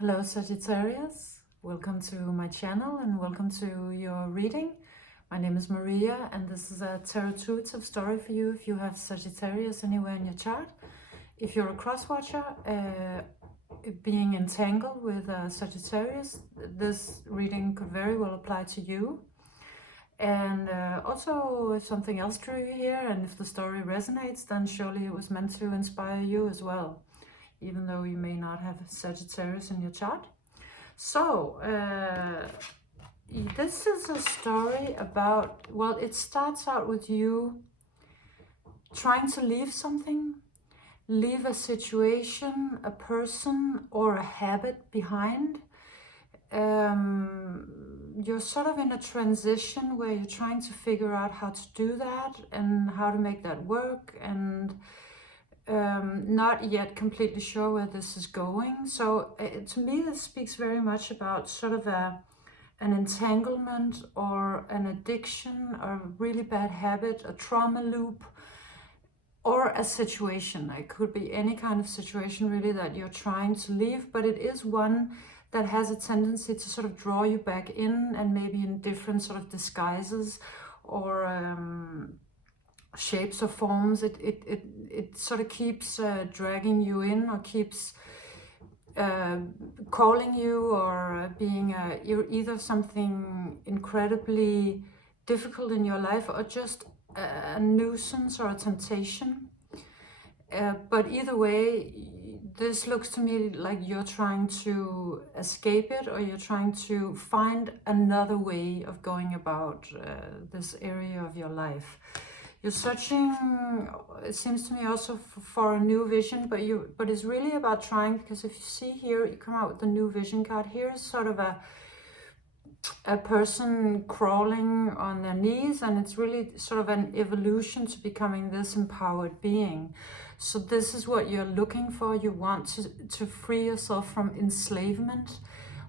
Hello Sagittarius, welcome to my channel and welcome to your reading. My name is Maria and this is a tarot intuitive story for you if you have Sagittarius anywhere in your chart. If you're a cross-watcher, being entangled with Sagittarius, this reading could very well apply to you. And also if something else drew you here and if the story resonates, then surely it was meant to inspire you as well, even though you may not have Sagittarius in your chart. So, this is a story about, well, it starts out with you trying to leave something, leave a situation, a person, or a habit behind. You're sort of in a transition where you're trying to figure out how to do that and how to make that work, and not yet completely sure where this is going. So to me, this speaks very much about sort of an entanglement or an addiction or a really bad habit, a trauma loop, or a situation. It could be any kind of situation really that you're trying to leave, but it is one that has a tendency to sort of draw you back in, and maybe in different sort of disguises or shapes or forms. It sort of keeps dragging you in, or keeps calling you, or being either something incredibly difficult in your life or just a nuisance or a temptation. But either way, this looks to me like you're trying to escape it, or you're trying to find another way of going about this area of your life. You're searching, it seems to me, also for a new vision, but it's really about trying, because if you see here, you come out with the new vision card. Here's sort of a person crawling on their knees, and it's really sort of an evolution to becoming this empowered being. So this is what you're looking for. You want to free yourself from enslavement,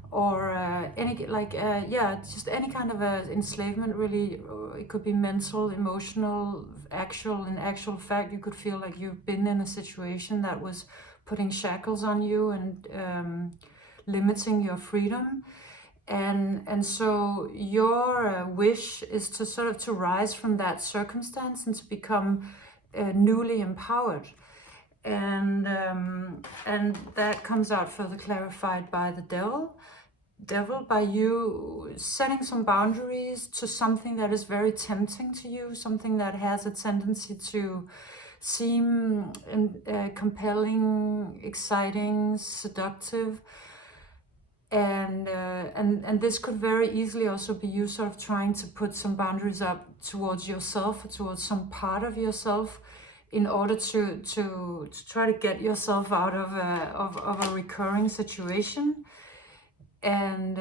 or just any kind of enslavement, really. It could be mental, emotional, actual. In actual fact, you could feel like you've been in a situation that was putting shackles on you and limiting your freedom. And so your wish is to sort of to rise from that circumstance and to become newly empowered. And that comes out further clarified by the devil, by you setting some boundaries to something that is very tempting to you, something that has a tendency to seem compelling, exciting, seductive. And this could very easily also be you sort of trying to put some boundaries up towards yourself, or towards some part of yourself, in order to try to get yourself out of a recurring situation, and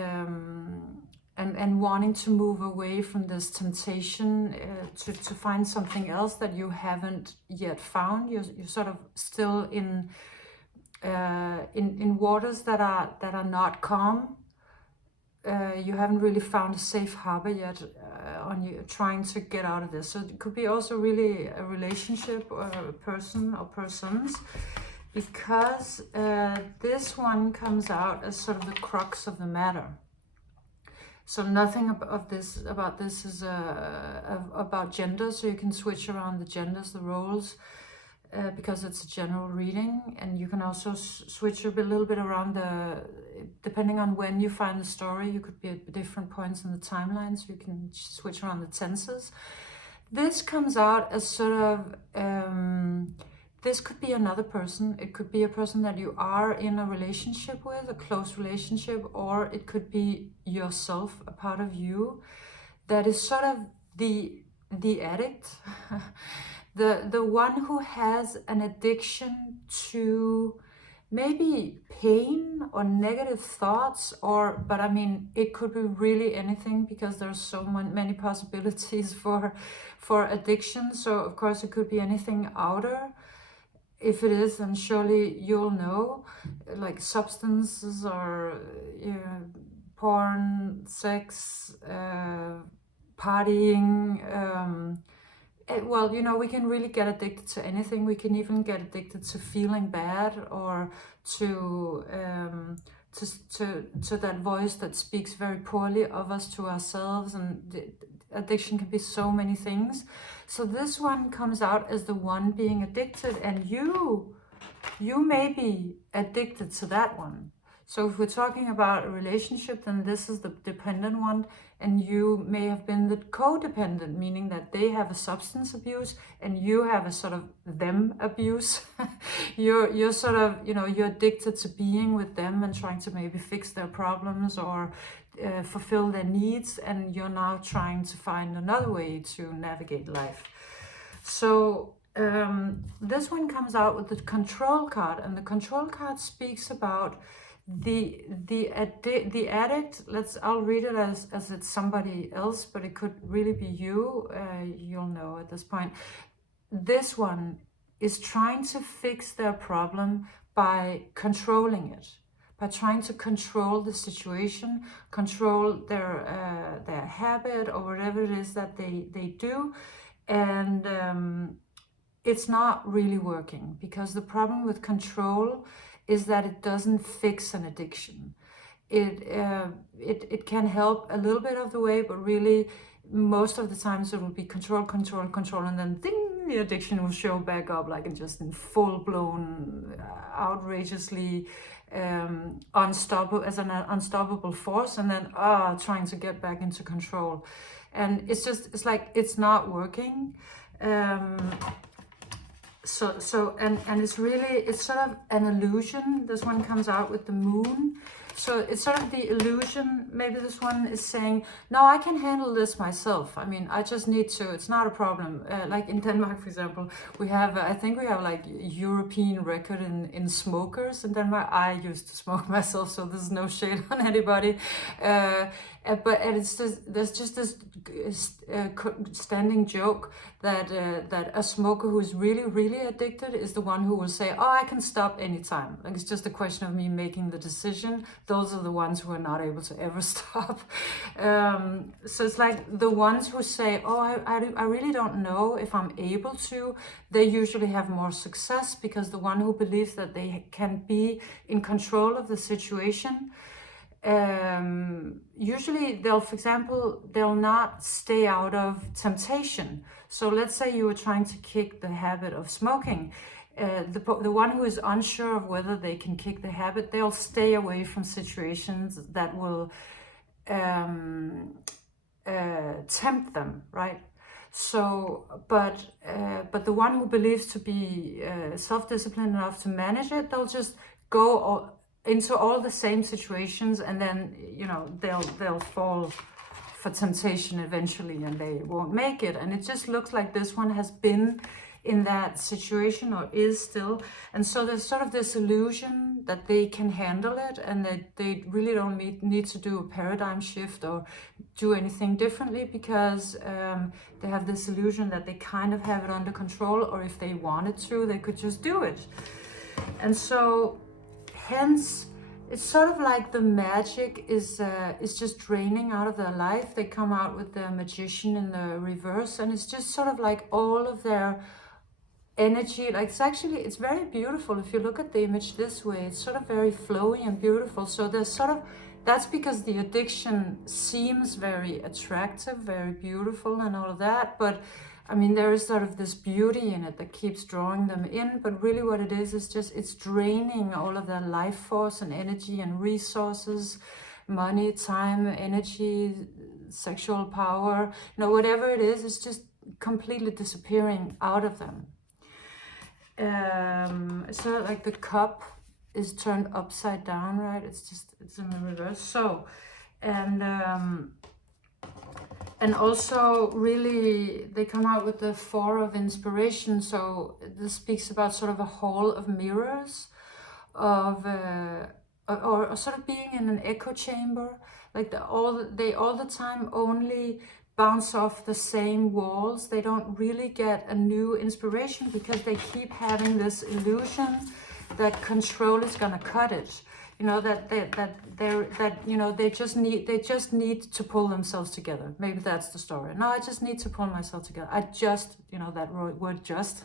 wanting to move away from this temptation, to find something else that you haven't yet found. You're sort of still in waters that are not calm. You haven't really found a safe harbor yet on you trying to get out of this. So it could be also really a relationship, or a person or persons, because this one comes out as sort of the crux of the matter. So nothing about this is about gender, so you can switch around the genders, the roles, because it's a general reading. And you can also switch a little bit around depending on when you find the story. You could be at different points in the timeline, so you can switch around the tenses. This comes out as sort of, this could be another person. It could be a person that you are in a relationship with, a close relationship, or it could be yourself, a part of you that is sort of the addict. The one who has an addiction to maybe pain or negative thoughts, but I mean, it could be really anything, because there's so many possibilities for addiction. So of course it could be anything outer. If it is, then surely you'll know, like substances, or porn, sex, partying. Well, you know, we can really get addicted to anything. We can even get addicted to feeling bad, or to to that voice that speaks very poorly of us to ourselves, and addiction can be so many things. So this one comes out as the one being addicted, and you may be addicted to that one. So if we're talking about a relationship, then this is the dependent one, and you may have been the codependent, meaning that they have a substance abuse and you have a sort of them abuse. you're sort of, you're addicted to being with them and trying to maybe fix their problems or fulfill their needs, and you're now trying to find another way to navigate life. So this one comes out with the control card, and the control card speaks about the addict. I'll read it as it's somebody else, but it could really be you. You'll know at this point. This one is trying to fix their problem by controlling it, by trying to control the situation, control their habit or whatever it is that they do, and it's not really working, because the problem with control is that it doesn't fix an addiction. It can help a little bit of the way, but really most of the times it will be control, and then ding, the addiction will show back up like in full-blown, outrageously unstoppable, as an unstoppable force, and then trying to get back into control. And it's like it's not working. So it's sort of an illusion. This one comes out with the moon. So it's sort of the illusion. Maybe this one is saying, no, I can handle this myself. I mean, I just need to, it's not a problem. Like in Denmark, for example, we have, I think we have like European record in smokers in Denmark. I used to smoke myself, so there's no shade on anybody. But it's just, there's just this standing joke that a smoker who's really addicted is the one who will say, oh, I can stop anytime. Like, it's just a question of me making the decision. Those are the ones who are not able to ever stop. So it's like the ones who say, oh, I really don't know if I'm able to, they usually have more success, because the one who believes that they can be in control of the situation, usually for example, they'll not stay out of temptation. So let's say you were trying to kick the habit of smoking. The one who is unsure of whether they can kick the habit, they'll stay away from situations that will tempt them, right? So, but the one who believes to be self-disciplined enough to manage it, they'll just go into all the same situations, and then they'll fall for temptation eventually, and they won't make it. And it just looks like this one has been in that situation, or is still. And so there's sort of this illusion that they can handle it, and that they really don't need to do a paradigm shift or do anything differently, because they have this illusion that they kind of have it under control, or if they wanted to, they could just do it. And so hence, it's sort of like the magic is just draining out of their life. They come out with the magician in the reverse, and it's just sort of like all of their energy. Like, it's very beautiful. If you look at the image this way, it's sort of very flowy and beautiful. So there's sort of, that's because the addiction seems very attractive, very beautiful and all of that. But I mean, there is sort of this beauty in it that keeps drawing them in, but really what it is just, it's draining all of their life force and energy and resources, money, time, energy, sexual power, whatever it is, it's just completely disappearing out of them. It's sort of like the cup is turned upside down, right? It's in the reverse. So, and also, really, they come out with the Four of Inspiration. So this speaks about sort of a hall of mirrors, or sort of being in an echo chamber. Like they all the time only bounce off the same walls. They don't really get a new inspiration, because they keep having this illusion that control is gonna cut it. you know, they just need to pull themselves together. Maybe that's the story. No, I just need to pull myself together. I just, you know, that word just,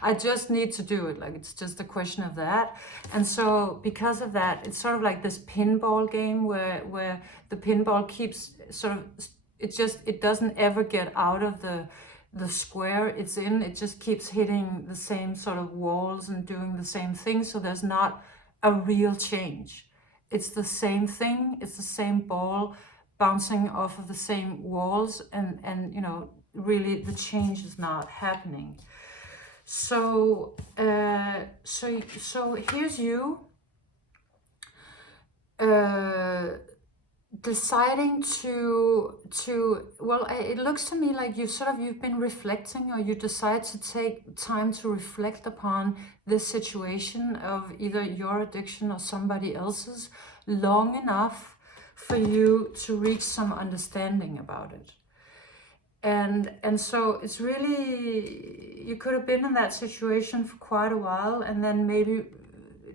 I just need to do it. Like, it's just a question of that. And so because of that, it's sort of like this pinball game where the pinball keeps sort of, it doesn't ever get out of the square it's in. It just keeps hitting the same sort of walls and doing the same thing. So there's not a real change. It's the same thing. It's the same ball bouncing off of the same walls, and you know, really the change is not happening. So so here's you deciding to well, it looks to me like you've been reflecting, or you decide to take time to reflect upon this situation of either your addiction or somebody else's long enough for you to reach some understanding about it. And so it's really, you could have been in that situation for quite a while, and then maybe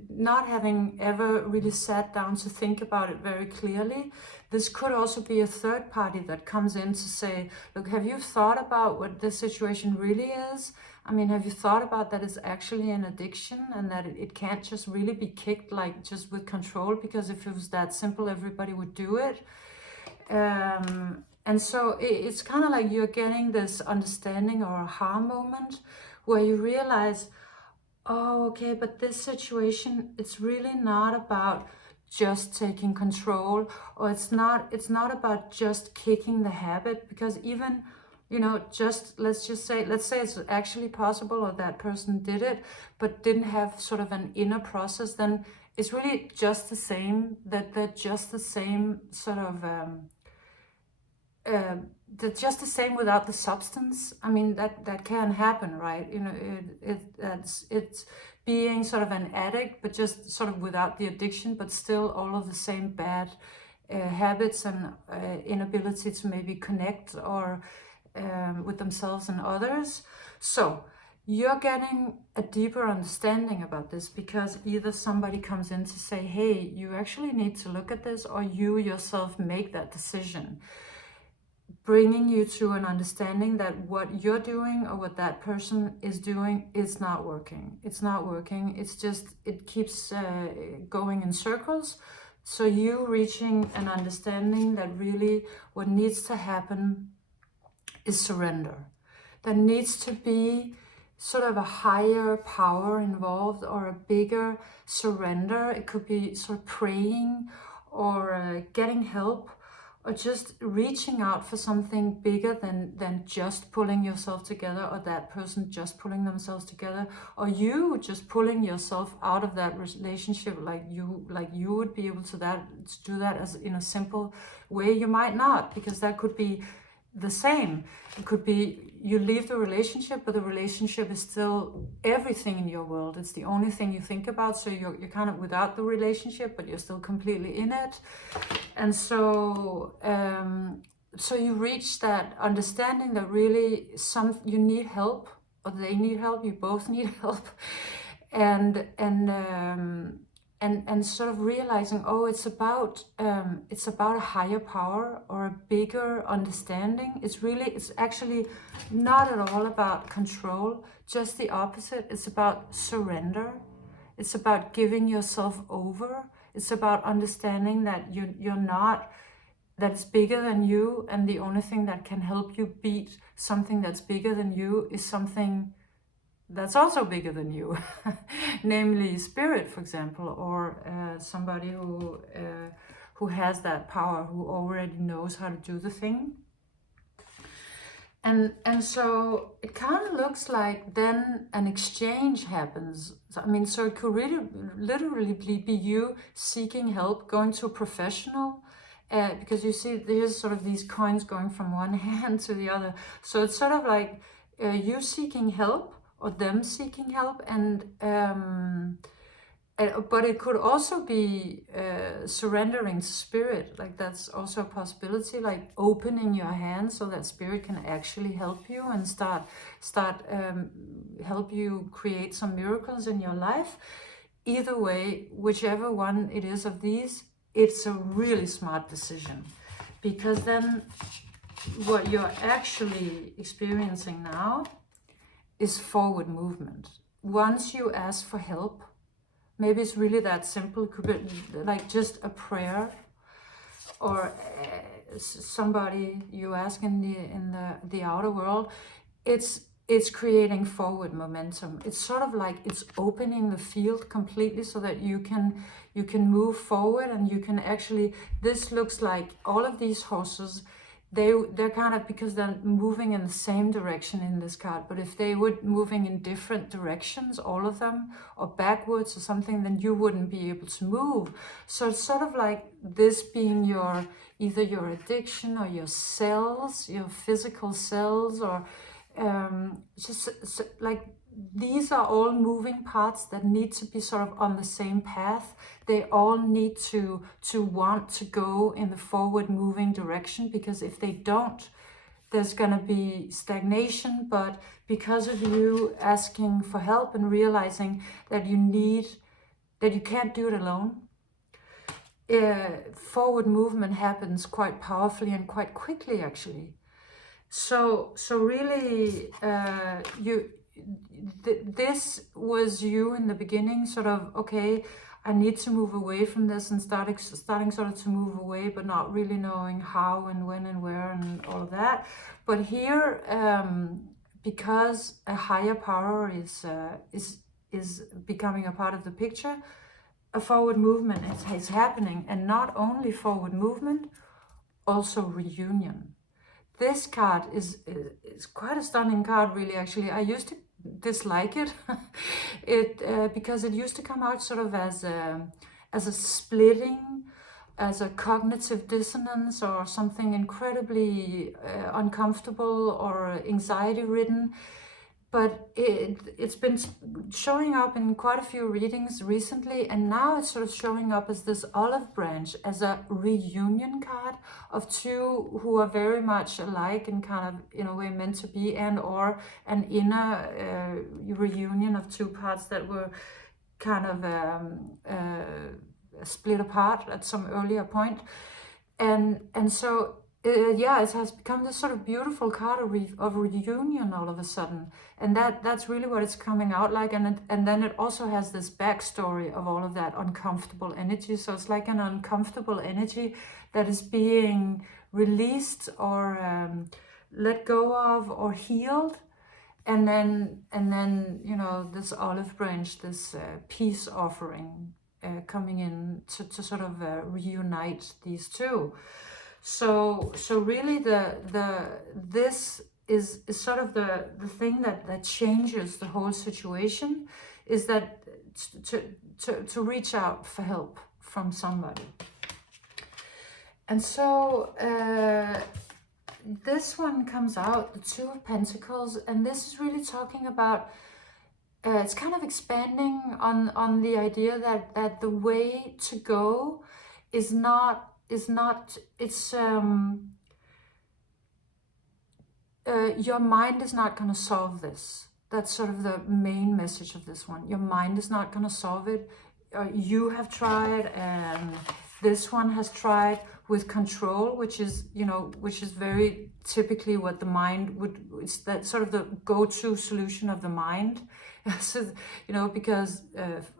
not having ever really sat down to think about it very clearly. This could also be a third party that comes in to say, look, have you thought about what this situation really is? I mean, have you thought about that it's actually an addiction, and that it can't just really be kicked like just with control, because if it was that simple, everybody would do it. And so it's kind of like you're getting this understanding or aha moment where you realize, oh, okay, but this situation, it's really not about just taking control, or it's not about just kicking the habit, because even, you know, just let's say it's actually possible, or that person did it but didn't have sort of an inner process, then it's really just the same, that they're just the same sort of they're just the same without the substance. I mean, that can happen, right? You know, it's being sort of an addict, but just sort of without the addiction, but still all of the same bad habits and inability to maybe connect or with themselves and others. So you're getting a deeper understanding about this because either somebody comes in to say, hey, you actually need to look at this, or you yourself make that decision, bringing you to an understanding that what you're doing or what that person is doing is not working. It's not working. It's just, it keeps going in circles. So you reaching an understanding that really what needs to happen is surrender. There needs to be sort of a higher power involved, or a bigger surrender. It could be sort of praying, or getting help, or just reaching out for something bigger than just pulling yourself together, or that person just pulling themselves together, or you just pulling yourself out of that relationship, like you would be able to do that as in a simple way. You might not, because that could be the same. It could be you leave the relationship, but the relationship is still everything in your world. It's the only thing you think about. So you're kind of without the relationship, but you're still completely in it. And so so you reach that understanding that really you need help, or they need help, you both need help, and sort of realizing, oh, it's about a higher power or a bigger understanding. It's actually not at all about control, just the opposite. It's about surrender. It's about giving yourself over. It's about understanding that you're not, that it's bigger than you, and the only thing that can help you beat something that's bigger than you is something that's also bigger than you, namely spirit, for example, or somebody who has that power, who already knows how to do the thing. And so it kind of looks like then an exchange happens. I mean, so it could really literally be you seeking help, going to a professional, because you see there's sort of these coins going from one hand to the other. So it's sort of like you seeking help, or them seeking help, and but it could also be surrendering to spirit. Like, that's also a possibility, like opening your hands so that spirit can actually help you and start help you create some miracles in your life. either way, whichever one it is of these, it's a really smart decision, because then what you're actually experiencing now is forward movement. Once you ask for help, maybe it's really that simple, it could be like just a prayer, or somebody you ask in the outer world. It's creating forward momentum. It's sort of like it's opening the field completely so that you can move forward, and you can actually, this looks like all of these horses, they're kind of, because they're moving in the same direction in this card, but if they were moving in different directions, all of them, or backwards or something, then you wouldn't be able to move. So it's sort of like this being your, either your addiction or your cells, your physical cells, or just like these are all moving parts that need to be sort of on the same path. They all need to want to go in the forward moving direction, because if they don't, there's going to be stagnation. But because of you asking for help and realizing that that you can't do it alone, forward movement happens quite powerfully and quite quickly, actually. So really, this was you in the beginning, sort of, okay, I need to move away from this, and starting sort of to move away, but not really knowing how and when and where and all of that. But here, because a higher power is becoming a part of the picture, a forward movement is happening, and not only forward movement, also reunion. This card is quite a stunning card, really, actually. I used to dislike it, because it used to come out sort of as a splitting, as a cognitive dissonance, or something incredibly uncomfortable or anxiety-ridden. But it's been showing up in quite a few readings recently, and now it's sort of showing up as this olive branch, as a reunion card of two who are very much alike and kind of, in a way, meant to be, and or an inner reunion of two parts that were kind of split apart at some earlier point. And so yeah, it has become this sort of beautiful card of reunion all of a sudden, and that's really what it's coming out like. And then it also has this backstory of all of that uncomfortable energy. So it's like an uncomfortable energy that is being released, or let go of, or healed, and then you know, this olive branch, this peace offering coming in to sort of reunite these two. So really this is sort of the thing that changes the whole situation, is that to reach out for help from somebody. And so this one comes out, the Two of Pentacles, and this is really talking about, it's kind of expanding on the idea that the way to go is not, it's your mind is not going to solve this. That's sort of the main message of this one. Your mind is not going to solve it. You have tried, and this one has tried with control, which is, you know, which is very typically what the mind would, it's that sort of the go-to solution of the mind. So, you know, because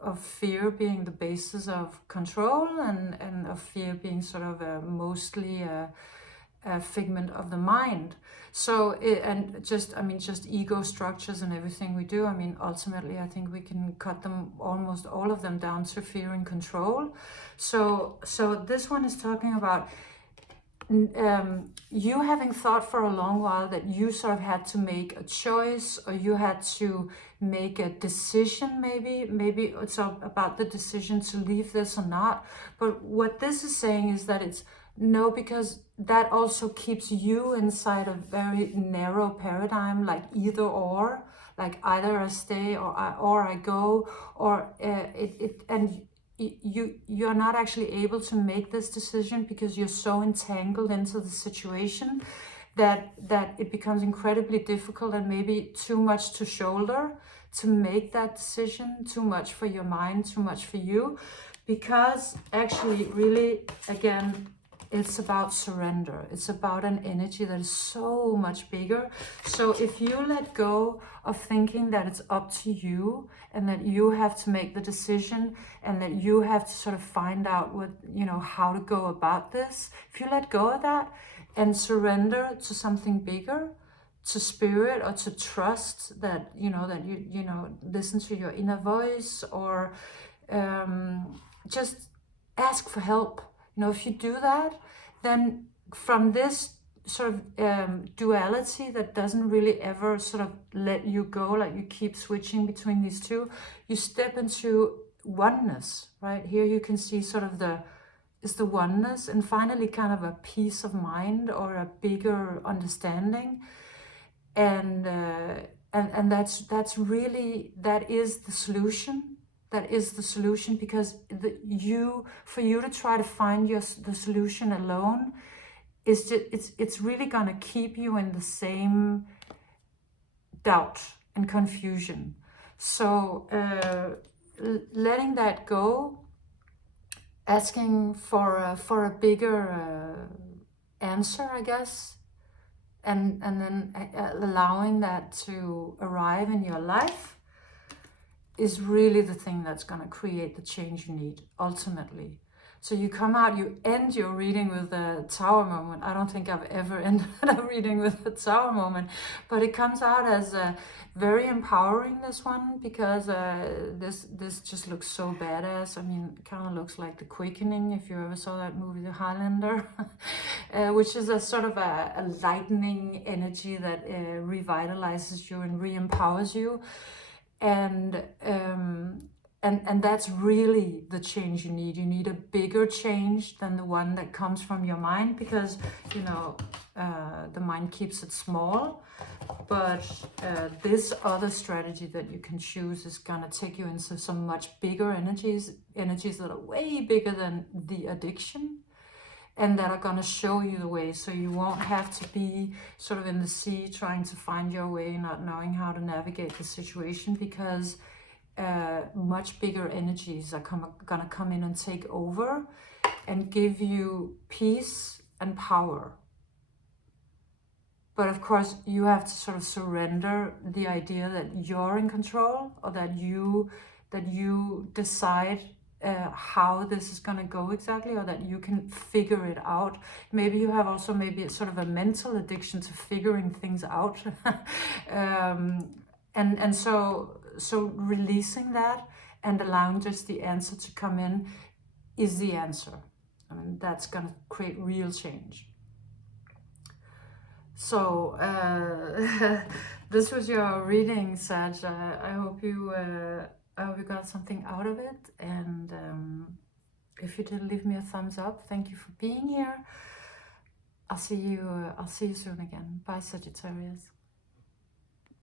of fear being the basis of control, and of fear being sort of mostly a figment of the mind. So, and just, I mean, just ego structures and everything we do, I mean, ultimately, I think we can cut them, almost all of them, down to fear and control. So this one is talking about you having thought for a long while that you sort of had to make a choice, or you had to make a decision, maybe it's about the decision to leave this or not. But what this is saying is that it's no, because that also keeps you inside a very narrow paradigm, like either or, like either I stay or I go, or and you're not actually able to make this decision because you're so entangled into the situation that it becomes incredibly difficult and maybe too much to shoulder to make that decision, too much for your mind, too much for you, because actually really, again, it's about surrender. It's about an energy that is so much bigger. So if you let go of thinking that it's up to you and that you have to make the decision and that you have to sort of find out what, you know, how to go about this, if you let go of that and surrender to something bigger, to spirit, or to trust that, you know, listen to your inner voice, or just ask for help. You know, if you do that, then from this sort of duality that doesn't really ever sort of let you go, like you keep switching between these two, you step into oneness, right? Here you can see sort of the oneness, and finally kind of a peace of mind or a bigger understanding. And that's really, that is the solution. That is the solution, because for you to try to find the solution alone is just, it's really gonna keep you in the same doubt and confusion. So letting that go, asking for a bigger answer, I guess, and then allowing that to arrive in your life is really the thing that's going to create the change you need, ultimately. So you come out, you end your reading with the Tower moment. I don't think I've ever ended a reading with the Tower moment, but it comes out as very empowering, this one, because this just looks so badass. I mean, it kind of looks like The Quickening, if you ever saw that movie, The Highlander, which is a sort of a lightning energy that revitalizes you and re-empowers you. And that's really the change you need. You need a bigger change than the one that comes from your mind, because, you know, the mind keeps it small. But this other strategy that you can choose is gonna take you into some much bigger energies that are way bigger than the addiction, and that are gonna show you the way. So you won't have to be sort of in the sea trying to find your way, not knowing how to navigate the situation, because much bigger energies are gonna come in and take over and give you peace and power. But of course, you have to sort of surrender the idea that you're in control, or that you decide how this is going to go exactly, or that you can figure it out. Maybe you have also maybe sort of a mental addiction to figuring things out. And so releasing that and allowing just the answer to come in is the answer. I mean, that's going to create real change. So this was your reading, Sag. I hope you got something out of it. And if you did, leave me a thumbs up. Thank you for being here. I'll see you soon again. Bye, Sagittarius.